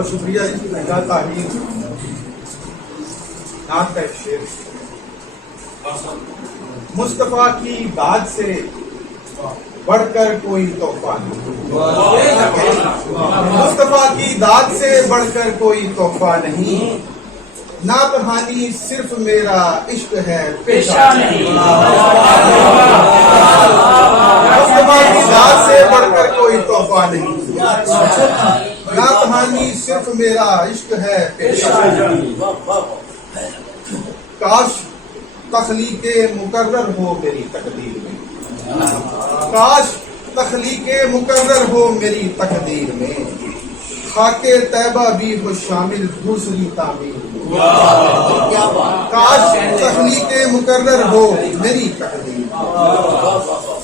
بہت شکریہ جی مہنگا تحریر نعت کا ایک شعر مصطفیٰ کی داد سے بڑھ کر کوئی تحفہ نہیں مصطفیٰ کی داد سے بڑھ کر کوئی تحفہ نہیں ناتحانی صرف میرا عشق ہے پیشہ نہیں مصطفیٰ کی داد سے بڑھ کر کوئی تحفہ نہیں ناتحانی صرف میرا عشق ہے پیشہ نہیں کاش تخلیق مقرر ہو میری تقدیر میں کاش تخلیق مقرر ہو میری تقدیر میں خاک طیبہ بھی ہو شامل دوسری تعمیر میں کاش تخلیق مقرر ہو میری تقدیر میں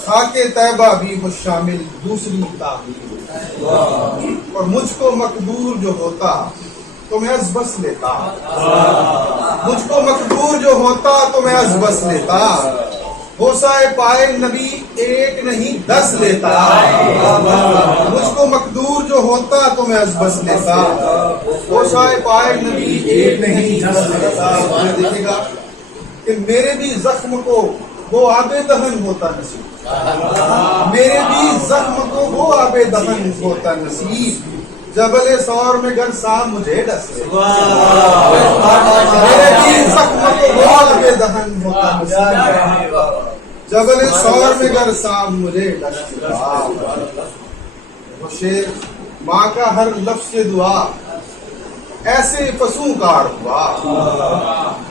خاک طیبہ بھی ہو شامل دوسری تعمیر میں اور مجھ کو مقدور جو ہوتا تو میں از بس لیتا مجھ کو مقدور جو ہوتا تو میں از بس لیتا غوثۂ پائے نبی ایک نہیں 10 لیتا مجھ کو مقدور جو ہوتا تو میں از بس لیتا غوثۂ پائے نبی ایک نہیں 10 لیتا دیکھے گا کہ میرے بھی زخم کو وہ آب دہن ہوتا نصیب میرے بھی زخم کو وہ آب دہن ہوتا نصیب جبل سور میں گر سام مجھے ڈس لے میرے بھی زخم کو وہ آب دہن ہوتا نصیب جبل سور میں گر سام مجھے ڈس وہ شیر ماں کا ہر لفظ دعا ایسے فسوں کار ہوا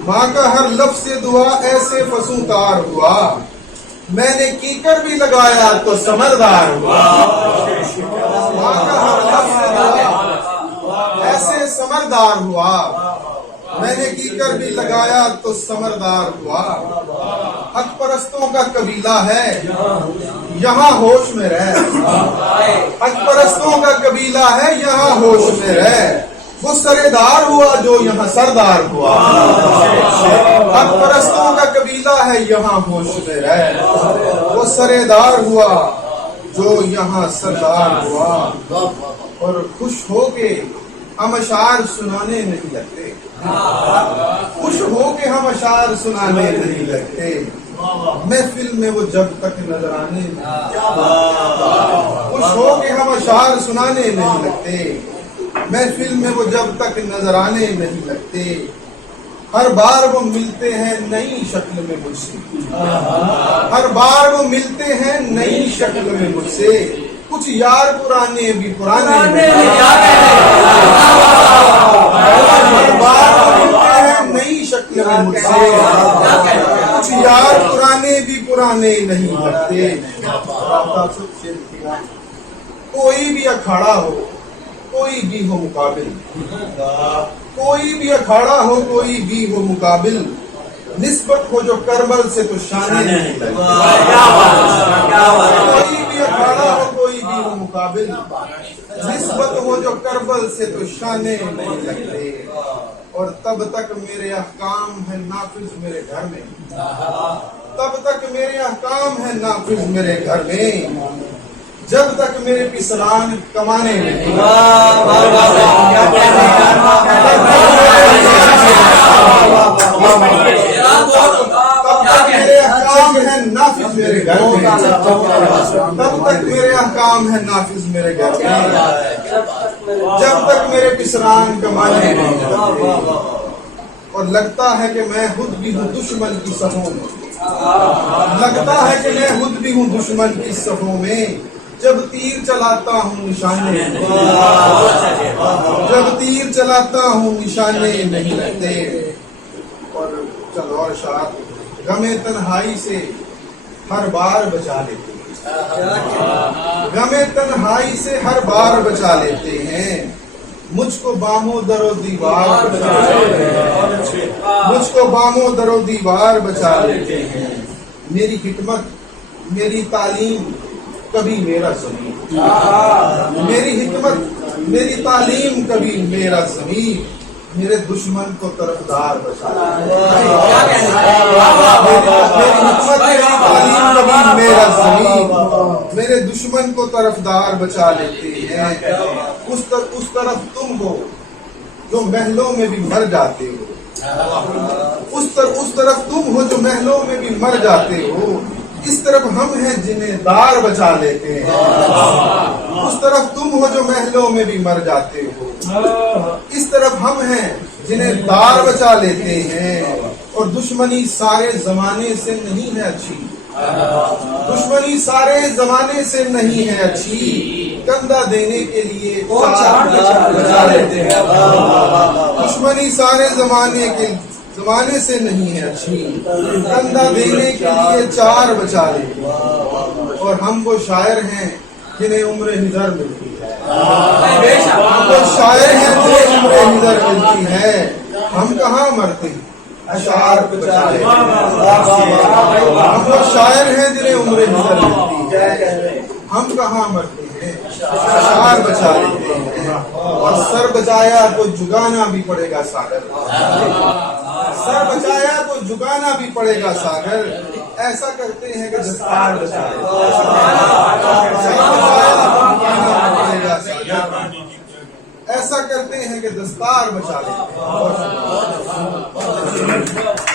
ماں کا ہر لفظ دعا ایسے فسوں کار ہوا میں نے کیکر بھی لگایا تو سمردار ہوا ماں کا ہر لفظ دعا ایسے سمردار ہوا میں نے کیکر بھی لگایا تو سمردار ہوا حق پرستوں کا قبیلہ ہے یہاں ہوش میں رہ حق پرستوں کا قبیلہ ہے یہاں ہوش میں رہ وہ سردار ہوا جو یہاں سردار ہوا حق پرستوں کا قبیلہ ہے یہااں ہوش میں رہ وہ سردار ہوا جو یہاں سردار ہوا اور خوش ہو کے ہم اشعار سنانے نہیں لگتے خوش ہو کے ہم اشعار سنانے نہیں لگتے محفل میں وہ جب تک نظر آنے خوش ہو کے ہم اشعار سنانے نہیں لگتے محفل میں وہ جب تک نظر آنے نہیں لگتے ہر بار وہ ملتے ہیں نئی شکل میں مجھ سے ہر بار وہ ملتے ہیں نئی شکل میں مجھ سے کچھ یار پرانے بھی پرانے ہر بار وہ ملتے ہیں نئی شکل میں مجھ سے کچھ یار پرانے بھی پرانے نہیں لگتے کوئی بھی اکھاڑا ہو کوئی بھی ہو مقابل کوئی بھی اکھاڑا ہو کوئی بھی ہو مقابل نسبت ہو جو کربل سے تو شانے نہیں لگتے کوئی بھی اکھاڑا ہو کوئی بھی ہو مقابل نسبت ہو جو کربل سے تو شانے نہیں لگتے اور تب تک میرے احکام ہیں نافذ میرے گھر میں تب تک میرے احکام ہیں نافذ میرے گھر میں جب تک میرے پسران کمانے نہیں میرے احکام ہیں نافذ میرے گھر میں تب تک میرے احکام ہیں نافذ میرے گھر میں جب تک میرے پسران کمانے نہیں اور لگتا ہے کہ میں خود بھی ہوں دشمن کی صفوں میں لگتا ہے کہ میں خود بھی ہوں دشمن کی صفوں میں جب تیر چلاتا ہوں نشانے جب تیر چلاتا ہوں نشانے نہیں لگتے اور چلو اور شاعر غم تنہائی سے ہر بار بچا لیتے غم تنہائی سے ہر بار بچا لیتے ہیں مجھ کو بامو در و دیوار بچا لیتے ہیں مجھ کو بامو در و دیوار بچا لیتے ہیں میری حکمت میری تعلیم کبھی میرا ضمیر میری حکمت میری تعلیم کبھی میرا ضمیر میرے دشمن کو طرفدار بچا میری حکمت میری تعلیم کبھی میرا ضمیر میرے دشمن کو طرفدار بچا لیتے ہیں ہیں اس طرف تم ہو جو محلوں میں بھی مر جاتے ہو اس طرف تم ہو جو محلوں میں بھی مر جاتے ہو اس طرف ہم ہیں جنہیں دار بچا لیتے ہیں اس طرف تم ہو جو محلوں میں بھی مر جاتے ہو اس طرف ہم ہیں جنہیں دار بچا لیتے ہیں اور دشمنی سارے زمانے سے نہیں ہے اچھی دشمنی سارے زمانے سے نہیں ہے اچھی کندھا دینے کے لیے چار بچا لیتے ہیں دشمنی سارے زمانے سے نہیں ہے اچھی کندھا دینے کے لیے چار بچا لیتے ہیں اور ہم وہ شاعر ہیں جنہیں عمر ہزر ملتی ہے ہم وہ شاعر ہیں جنہیں عمر ہزر ملتی ہے ہم کہاں مرتے ہیں اشعار بچا لیتے ہیں ہم وہ شاعر ہیں جنہیں عمر ہزر ملتی ہے ہم کہاں مرتے ہیں اشعار بچا لیتے ہیں اور سر بچایا تو جھکانا بھی پڑے گا ساگر سر بچایا تو جھکانا بھی پڑے گا ساگر ایسا کرتے ہیں کہ دستار بچا لیتے ہیں سر بچایا تو جھکانا پڑے گا ساگر ایسا کرتے ہیں کہ دستار بچا لیتے ہیں